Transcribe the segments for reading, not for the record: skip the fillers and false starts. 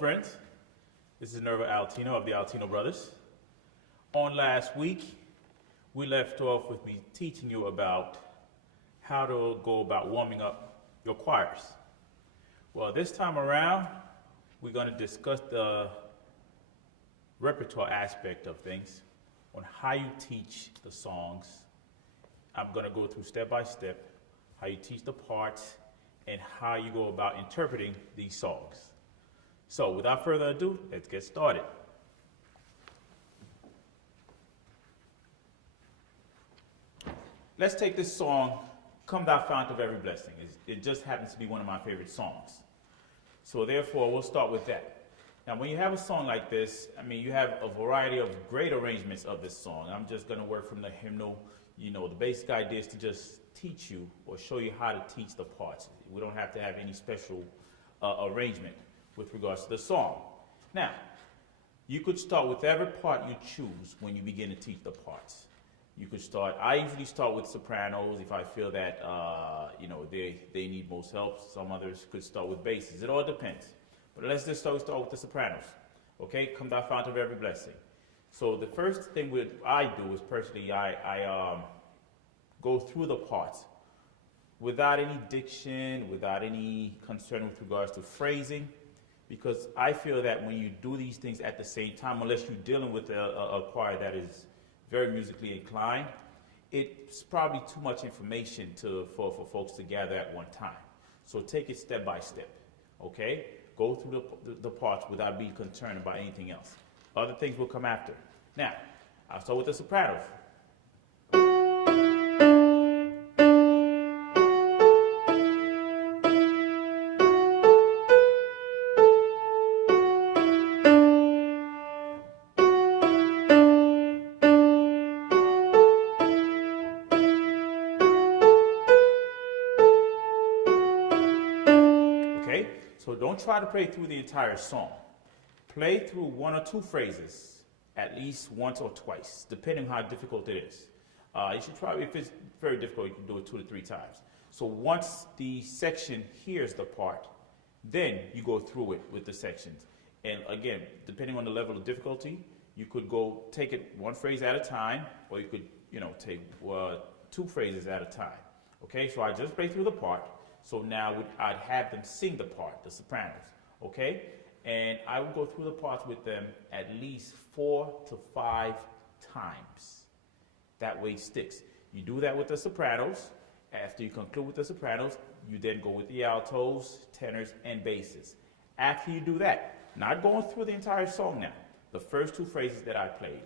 friends. This is Nerva Altino of the Altino Brothers. On last week, we left off with me teaching you about how to go about warming up your choirs. Well, this time around, we're going to discuss the repertoire aspect of things on how you teach the songs. I'm going to go through step by step how you teach the parts and how you go about interpreting these songs. So without further ado, let's get started. Let's take this song, Come Thou Fount of Every Blessing. It just happens to be one of my favorite songs. So therefore, we'll start with that. Now, when you have a song like this, you have a variety of great arrangements of this song. I'm just going to work from the hymnal. The basic idea is to just teach you or show you how to teach the parts. We don't have to have any special arrangement with regards to the song. Now, you could start with whatever part you choose when you begin to teach the parts. You could start, I usually start with sopranos if I feel that, they need most help. Some others could start with basses. It all depends. But let's just start with the sopranos. Okay, Come Thou Fount of Every Blessing. So the first thing I do is personally, I go through the parts without any diction, without any concern with regards to phrasing, because I feel that when you do these things at the same time, unless you're dealing with a choir that is very musically inclined, it's probably too much information for folks to gather at one time. So take it step by step, okay? Go through the parts without being concerned about anything else. Other things will come after. Now, I'll start with the sopranos. Okay, so don't try to play through the entire song. Play through one or two phrases at least once or twice, depending on how difficult it is. You should probably, if it's very difficult, you can do it 2 to 3 times. So once the section hears the part, then you go through it with the sections. And again, depending on the level of difficulty, you could take it one phrase at a time, or you could, take 2 phrases at a time. Okay, so I just play through the part. So now I'd have them sing the part, the sopranos. Okay? And I would go through the parts with them at least 4 to 5 times. That way it sticks. You do that with the sopranos. After you conclude with the sopranos, you then go with the altos, tenors, and basses. After you do that, not going through the entire song now, the first 2 phrases that I played,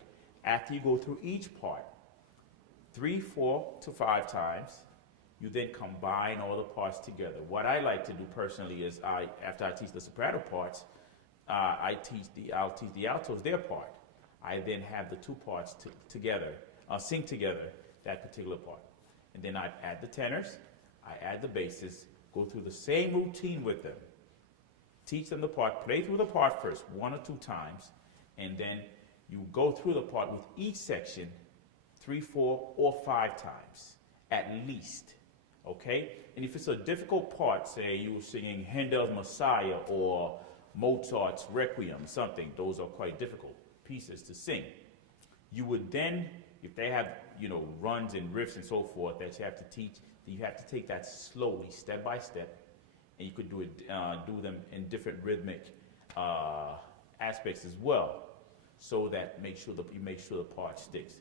after you go through each part 3, 4 to 5 times, you then combine all the parts together. What I like to do personally is after I teach the soprano parts, I'll teach the altos their part. I then have the 2 parts sing together that particular part. And then I add the tenors, I add the basses, go through the same routine with them. Teach them the part, play through the part first 1 or 2 times, and then you go through the part with each section 3, 4, or 5 times, at least. Okay? And if it's a difficult part, say you were singing Handel's Messiah or Mozart's Requiem, something, those are quite difficult pieces to sing. You would then, if they have, runs and riffs and so forth that you have to teach, you have to take that slowly, step by step, and you could do them in different rhythmic aspects as well, so that you make sure the part sticks.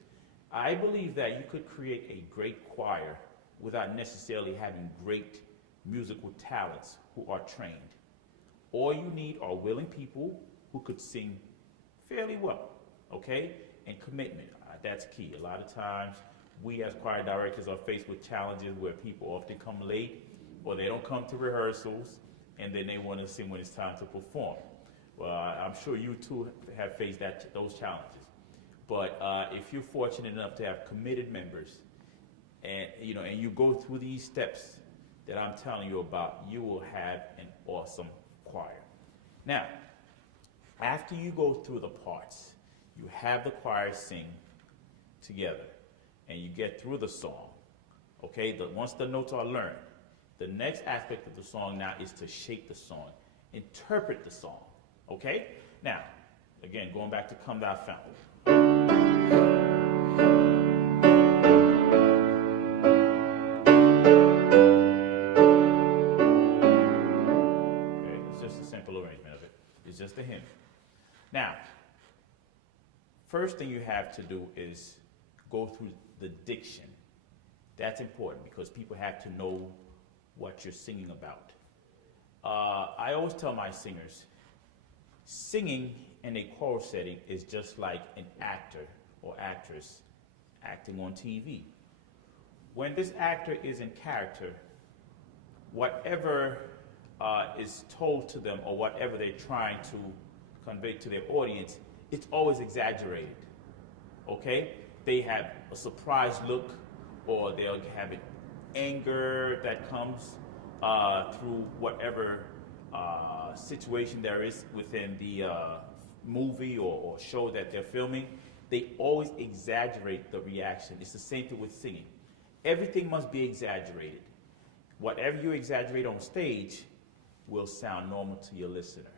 I believe that you could create a great choir without necessarily having great musical talents who are trained. All you need are willing people who could sing fairly well, okay? And commitment, that's key. A lot of times, we as choir directors are faced with challenges where people often come late, or they don't come to rehearsals, and then they want to sing when it's time to perform. Well, I'm sure you too have faced those challenges. But if you're fortunate enough to have committed members, and you go through these steps that I'm telling you about, you will have an awesome choir. Now, after you go through the parts, you have the choir sing together, and you get through the song. Okay, once the notes are learned, the next aspect of the song now is to shape the song, interpret the song. Okay? Now, again, going back to Come Thou Fount. Okay, it's just a simple arrangement of it. It's just a hymn. Now, first thing you have to do is go through the diction. That's important because people have to know what you're singing about. I always tell my singers, singing in a choral setting is just like an actor or actress acting on TV. When this actor is in character, whatever is told to them or whatever they're trying to convey to their audience, it's always exaggerated. Okay? They have a surprised look, or they'll have an anger that comes through whatever situation there is within the movie or show that they're filming. They always exaggerate the reaction. It's the same thing with singing. Everything must be exaggerated. Whatever you exaggerate on stage will sound normal to your listener.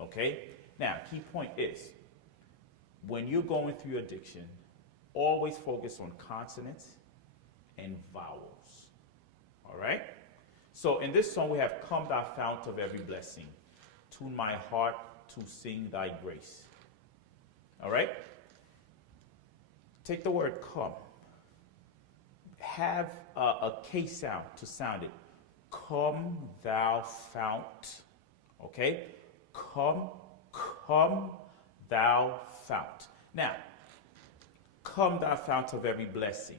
Okay? Now, key point is, when you're going through your diction, always focus on consonants and vowels. All right? So in this song, we have Come Thou Fount of Every Blessing. Tune my heart to sing thy grace. All right? Take the word come. Have a K sound to sound it. Come thou fount. Okay? Come thou fount. Now, come thou fount of every blessing.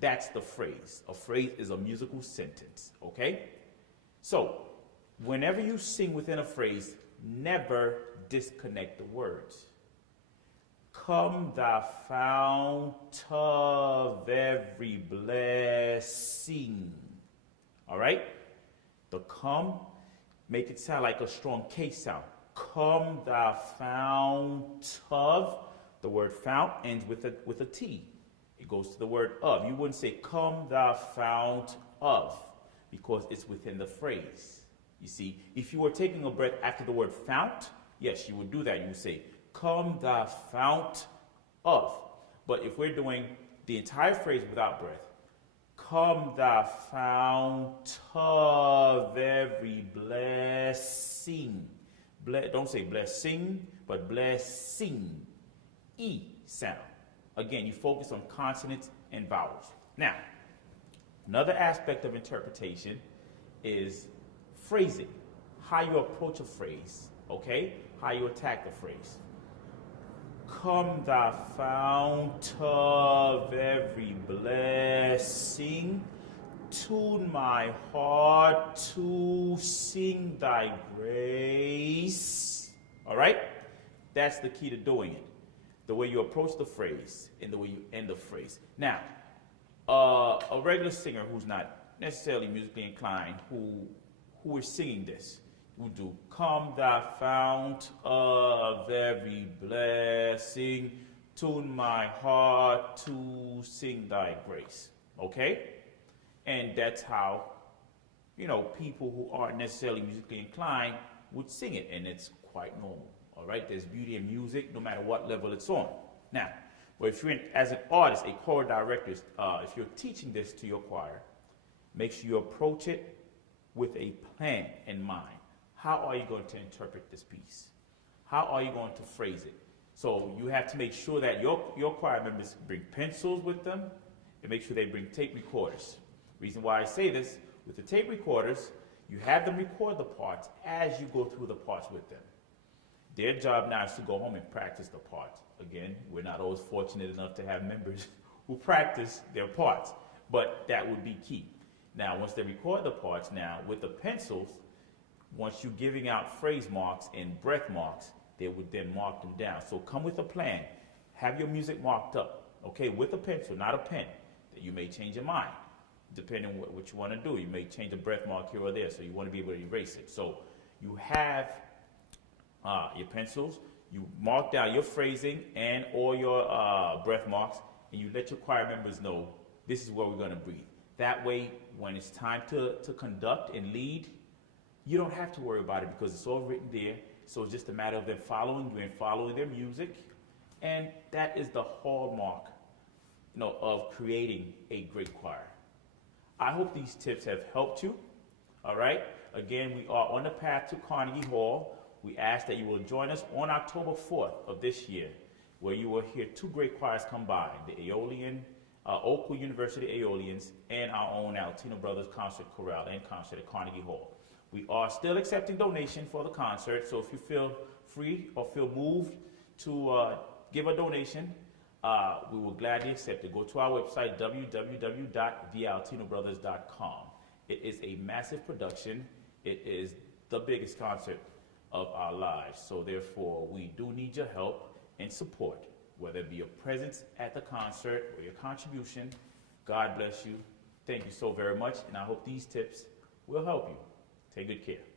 That's the phrase. A phrase is a musical sentence. Okay? So, whenever you sing within a phrase, never disconnect the words. Come thou fount of every blessing. All right? The come, make it sound like a strong K sound. Come thou fount of. The word fount ends with a T. It goes to the word of. You wouldn't say come thou fount of, because it's within the phrase. You see, if you were taking a breath after the word fount, yes, you would do that. You would say, come thou fount of. But if we're doing the entire phrase without breath, come thou fount of every blessing. Don't say blessing, but blessing. E sound. Again, you focus on consonants and vowels. Now, another aspect of interpretation is phrasing. How you approach a phrase, okay? How you attack the phrase. Come thou fount of every blessing, tune my heart to sing thy grace. All right? That's the key to doing it. The way you approach the phrase and the way you end the phrase. Now, a regular singer who's not necessarily musically inclined, who is singing this, would do, come thou fount of every blessing, tune my heart to sing thy grace. Okay? And that's how, people who aren't necessarily musically inclined would sing it, and it's quite normal. All right? There's beauty in music, no matter what level it's on. Now, if you're as an artist, a choral director, if you're teaching this to your choir, make sure you approach it with a plan in mind. How are you going to interpret this piece? How are you going to phrase it? So you have to make sure that your choir members bring pencils with them and make sure they bring tape recorders. Reason why I say this, with the tape recorders, you have them record the parts as you go through the parts with them. Their job now is to go home and practice the parts. Again, we're not always fortunate enough to have members who practice their parts, but that would be key. Now, once they record the parts now, with the pencils, once you're giving out phrase marks and breath marks, they would then mark them down. So come with a plan. Have your music marked up, okay, with a pencil, not a pen. You may change your mind, depending on what you want to do. You may change a breath mark here or there, so you want to be able to erase it. So you have your pencils, you mark down your phrasing and all your breath marks, and you let your choir members know this is where we're going to breathe. That way, when it's time to conduct and lead, you don't have to worry about it because it's all written there, So it's just a matter of them following you and following their music. And that is the hallmark, of creating a great choir. I hope these tips have helped you. All right. Again, we are on the path to Carnegie Hall. We ask that you will join us on October 4th of this year, where you will hear two great choirs combined, the Aeolian, Oakville University Aeolians, and our own Altino Brothers Concert Chorale and Concert at Carnegie Hall. We are still accepting donation for the concert, so if you feel free or feel moved to give a donation, we will gladly accept it. Go to our website, www.thealtinobrothers.com. It is a massive production. It is the biggest concert of our lives. So therefore, we do need your help and support, whether it be your presence at the concert or your contribution. God bless you. Thank you so very much, and I hope these tips will help you. Take good care.